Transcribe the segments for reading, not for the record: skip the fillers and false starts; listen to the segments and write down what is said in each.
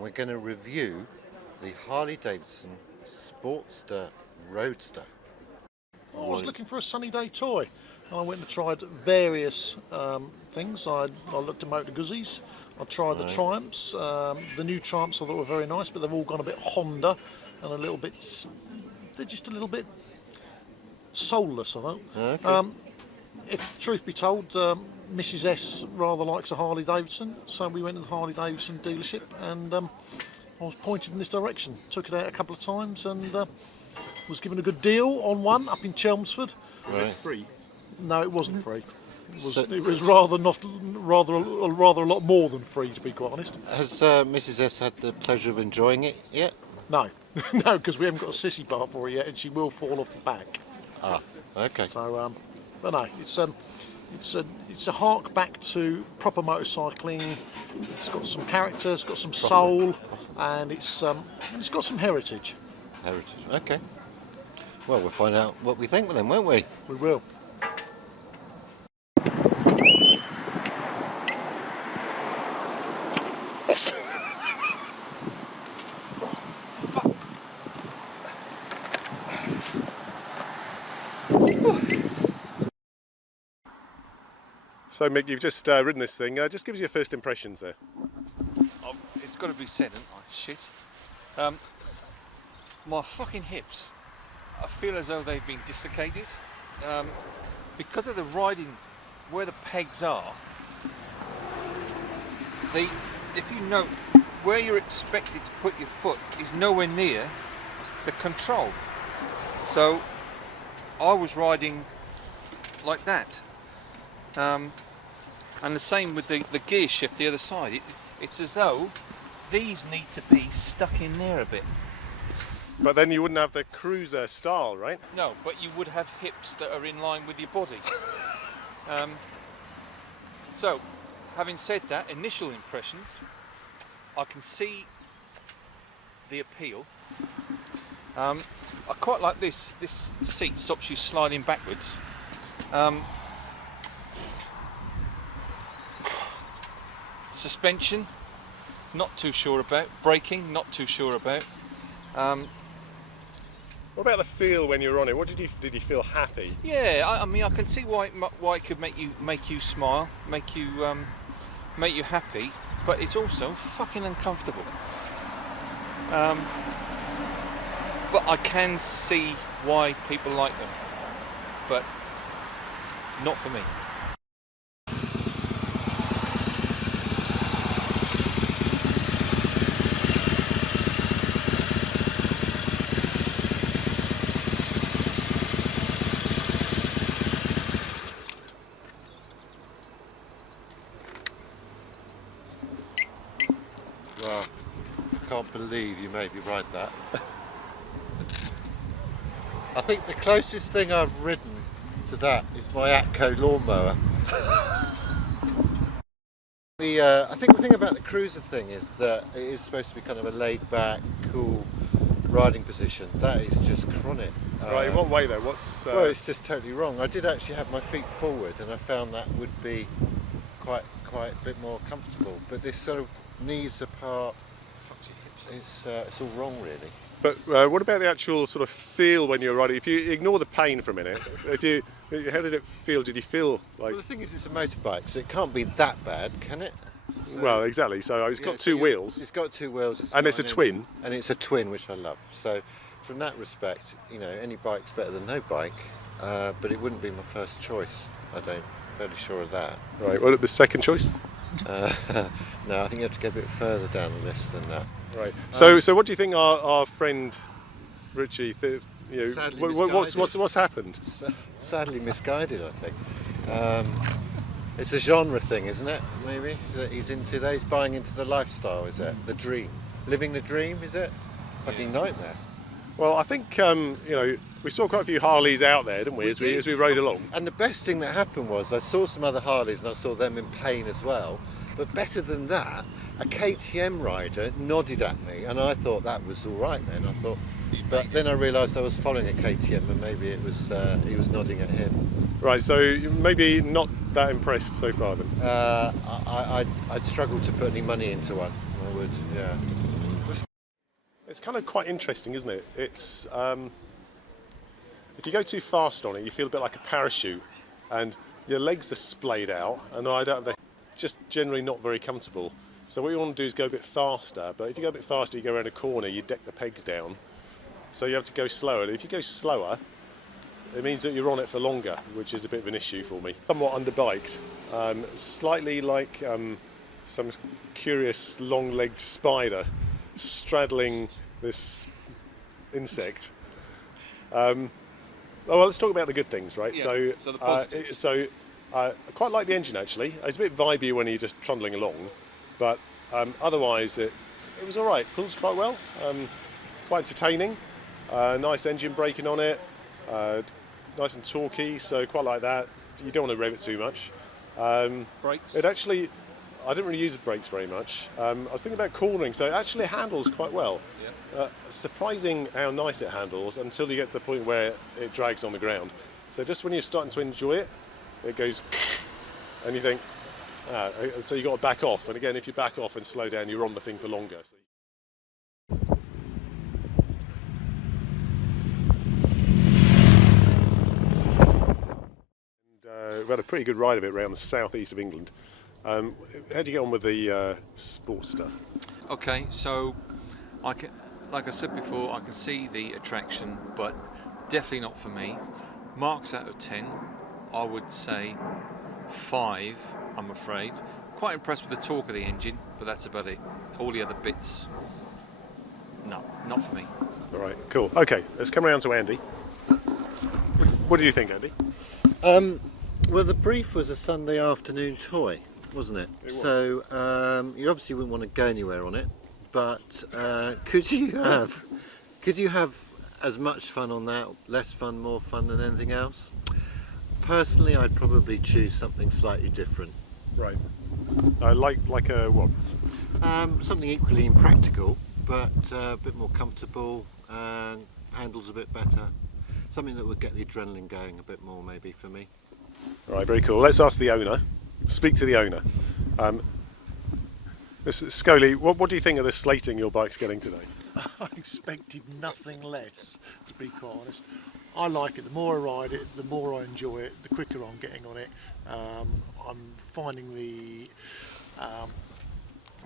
We're going to review the Harley Davidson Sportster Roadster. I was looking for a sunny day toy, and I went and tried various things. I looked at Motor Guzzies, I tried the Triumphs. The new Triumphs I thought were very nice, but they've all gone a bit Honda and a little bit, they're just a little bit soulless, I thought. Okay. If truth be told, Mrs S rather likes a Harley Davidson, so we went to the Harley Davidson dealership and I was pointed in this direction. Took it out a couple of times and was given a good deal on one up in Chelmsford. Was it free? No, it wasn't free. It was rather a lot more than free, to be quite honest. Has Mrs S had the pleasure of enjoying it yet? No, no, because we haven't got a sissy bar for her yet, and she will fall off the back. Ah, okay. So, but no, it's a hark back to proper motorcycling. It's got some character, it's got some soul, and it's got some heritage. Heritage, okay. Well, we'll find out what we think then, won't we? We will. So Mick, you've just ridden this thing. Just give us your first impressions there. Oh, it's got to be said, hasn't it? Shit. My fucking hips, I feel as though they've been dislocated. Because of the riding, where the pegs are, if you note, where you're expected to put your foot is nowhere near the control. So I was riding like that. And the same with the gear shift the other side. It's as though these need to be stuck in there a bit. But then you wouldn't have the cruiser style, right? No, but you would have hips that are in line with your body. So, having said that, initial impressions, I can see the appeal. I quite like this. This seat stops you sliding backwards. Suspension, not too sure about. Braking, not too sure about. What about the feel when you were on it? What did you feel happy? Yeah, I mean, I can see why it could make you smile, make you happy, but it's also fucking uncomfortable. But I can see why people like them, but not for me. Well, I can't believe you made me ride that. I think the closest thing I've ridden to that is my Atco lawnmower. I think the thing about the cruiser thing is that it is supposed to be kind of a laid-back, cool riding position. That is just chronic. Right, in what way though? Well, it's just totally wrong. I did actually have my feet forward, and I found that would be quite a bit more comfortable. But this sort of knees apart, it's all wrong really. But what about the actual sort of feel when you're riding? If you ignore the pain for a minute, how did it feel? Did you feel like? Well, the thing is, it's a motorbike, so it can't be that bad, can it? So, well, exactly. So it's got two wheels. It's got two wheels. And it's a twin. And it's a twin, which I love. So from that respect, you know, any bike's better than no bike. But it wouldn't be my first choice. I'm fairly sure of that. Right. Well, the second choice. No, I think you have to go a bit further down the list than that. Right. So what do you think our friend Richie? Sadly what's happened? Sadly misguided, I think. It's a genre thing, isn't it? Maybe that he's into. That he's buying into the lifestyle. Is it the dream? Living the dream? Is it? Fucking nightmare. Well, I think we saw quite a few Harleys out there, didn't we? As we rode along. And the best thing that happened was I saw some other Harleys and I saw them in pain as well. But better than that, a KTM rider nodded at me, and I thought that was all right. But then I realised I was following a KTM, and maybe it was he was nodding at him. Right, so you're maybe not that impressed so far then. I'd struggle to put any money into one. I would, yeah. It's kind of quite interesting, isn't it? It's if you go too fast on it, you feel a bit like a parachute, and your legs are splayed out, and they're just generally not very comfortable. So what you want to do is go a bit faster, but if you go a bit faster, you go around a corner, you deck the pegs down, so you have to go slower. And if you go slower, it means that you're on it for longer, which is a bit of an issue for me. Somewhat underbiked, slightly like some curious long-legged spider straddling this insect. Well, let's talk about the good things, right? Yeah, so the positives. I quite like the engine actually. It's a bit vibey when you're just trundling along, but otherwise it was all right. Pulls quite well, quite entertaining. Nice engine braking on it, nice and torquey, so quite like that. You don't want to rev it too much. Brakes? It actually, I didn't really use the brakes very much. I was thinking about cornering, so it actually handles quite well. Yeah. Surprising how nice it handles until you get to the point where it drags on the ground. So just when you're starting to enjoy it, it goes and you think, so you got to back off. And again, if you back off and slow down, you're on the thing for longer. We've had a pretty good ride of it around the southeast of England. How do you get on with the Sportster? Okay, so like I said before, I can see the attraction, but definitely not for me. Marks out of 10, I would say 5, I'm afraid. Quite impressed with the torque of the engine, but that's about it. All the other bits, no, not for me. All right, cool. Okay, let's come around to Andy. What do you think, Andy? Well, the brief was a Sunday afternoon toy, wasn't it? It was. So you obviously wouldn't want to go anywhere on it, but could you have as much fun on that, less fun, more fun than anything else? Personally, I'd probably choose something slightly different. Right. Like a what? Something equally impractical, but a bit more comfortable, handles a bit better. Something that would get the adrenaline going a bit more, maybe, for me. All right, very cool. Let's ask the owner. Speak to the owner. Scully, what do you think of the slating your bike's getting today? I expected nothing less, to be quite honest. I like it. The more I ride it, the more I enjoy it, the quicker I'm getting on it. I'm finding I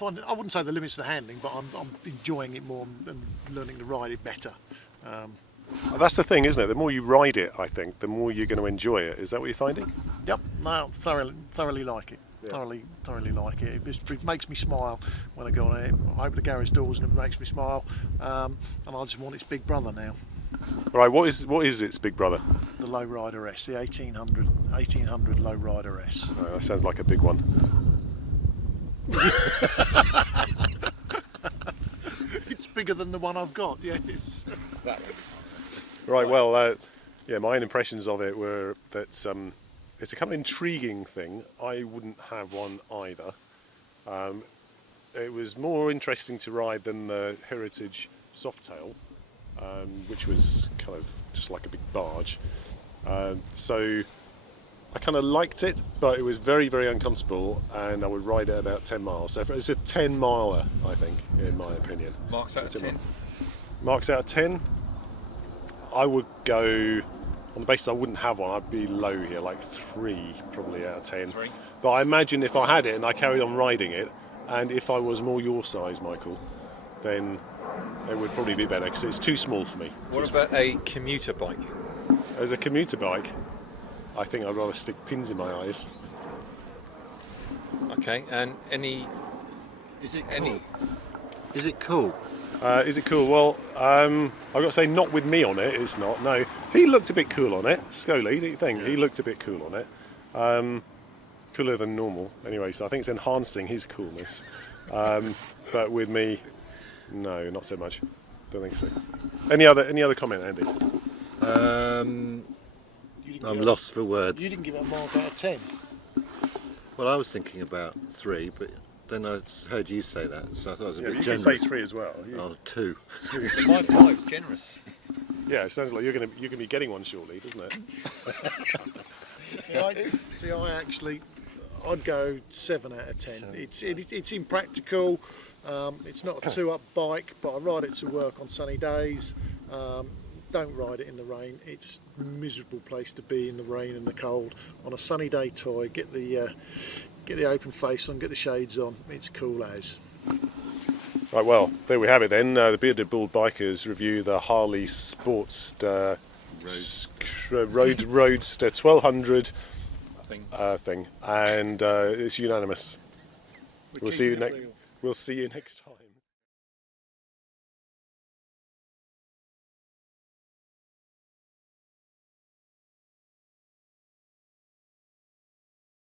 wouldn't say the limits of the handling, but I'm enjoying it more and learning to ride it better. Well, that's the thing, isn't it? The more you ride it, I think, the more you're going to enjoy it. Is that what you're finding? Yep, no, thoroughly like it. Yeah. Thoroughly like it. It makes me smile when I go on it. I open the garage doors and it makes me smile. And I just want its big brother now. All right, what is its big brother? The Lowrider S, the 1800 Lowrider S. Oh, that sounds like a big one. It's bigger than the one I've got, yes. Right, well, yeah, my impressions of it were that it's a kind of intriguing thing. I wouldn't have one either. It was more interesting to ride than the Heritage Softail, which was kind of just like a big barge. So I kind of liked it, but it was very, very uncomfortable, and I would ride it about 10 miles. So it's a 10 miler, I think, in my opinion. Marks out of 10. Marks out of 10. I would go, on the basis I wouldn't have one, I'd be low here, like 3 probably out of 10. 3. But I imagine if I had it and I carried on riding it, and if I was more your size, Michael, then it would probably be better, because it's too small for me. What about a commuter bike? As a commuter bike, I think I'd rather stick pins in my eyes. Okay, and any... Is it cool? Is it cool? Is it cool? Well, I've got to say, not with me on it, it's not. No, he looked a bit cool on it. Scully, do you think? Yeah. He looked a bit cool on it. Cooler than normal, anyway, so I think it's enhancing his coolness. But with me, no, not so much. Don't think so. Any other comment, Andy? I'm lost for words. You didn't give it a mark out of 10. Well, I was thinking about 3, but then I heard you say that, so I thought it was a bit you generous. can say 3 as well. Oh, 2. So my 5's generous. Yeah, it sounds like you're going to be getting one shortly, doesn't it? See, I'd go 7 out of 10. It's impractical. It's not a 2-up bike, but I ride it to work on sunny days. Don't ride it in the rain. It's a miserable place to be in the rain and the cold. On a sunny day toy, get the open face on, get the shades on. It's cool as. Right, well, there we have it then. The Bearded Bald Bikers review the Harley Sportster Roadster 1200 thing, and it's unanimous. We'll see you next time.